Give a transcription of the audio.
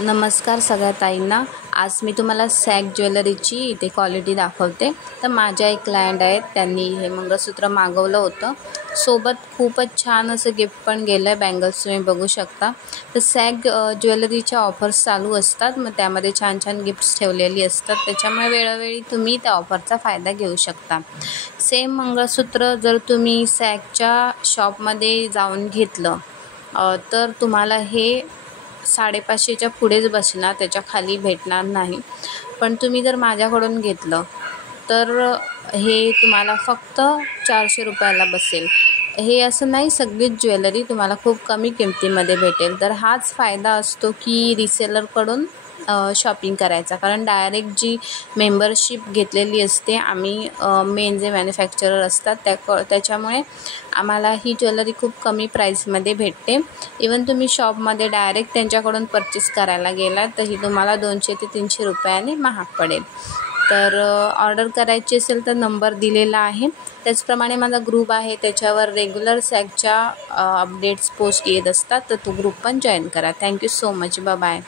नमस्कार सगळ्या ताईंना। आज मी तुम्हाला सॅग ज्वेलरीची इथे क्वालिटी दाखवते। तर माझ्या एक क्लायंट आहेत, त्यांनी हे मंगळसूत्र मागवलं होतं। सोबत खूपच छान असं गिफ्ट पण गेलं, बँगल्स तुम्ही बघू शकता। तर सॅग ज्वेलरीच्या ऑफर्स चालू असतात, मग त्यामध्ये छान छान गिफ्ट्स ठेवलेली असतात, त्याच्यामुळे वेळोवेळी तुम्ही त्या ऑफरचा फायदा घेऊ शकता। सेम मंगळसूत्र जर तुम्ही सॅगच्या शॉपमध्ये जाऊन घेतलं तर तुम्हाला हे 550च्या पुढेच बसणार, त्याच्या खाली भेटणार नाही। पण तुम्ही जर माझ्याकडून घेतलं तर हे तुम्हाला फक्त 400 रुपयाला बसेल। हे असं नाही, सगळीच ज्वेलरी तुम्हाला खूप कमी किमतीमध्ये भेटेल। तर हाच फायदा असतो की रिसेलरकडून शॉपिंग करायचा, कारण डायरेक्ट जी मेंबरशिप घेतलेली असते आम्ही, मेन जे मॅन्युफॅक्चरर असतात त्याच्यामुळे आम्हाला ही ज्वेलरी खूप कमी प्राईसमध्ये भेटते। इवन तुम्ही शॉपमध्ये डायरेक्ट त्यांच्याकडून परचेस करायला गेलात तर ही तुम्हाला 200 ते 300 रुपयांनी महाग पडेल। तर ऑर्डर करायची असेल तर नंबर दिलेला आहे। त्याचप्रमाणे माझा ग्रुप आहे, त्याच्यावर रेग्युलर सॅगच्या अपडेट्स पोस्ट येत असतात, तर तो ग्रुप पण जॉईन करा। Thank you so much, bye bye.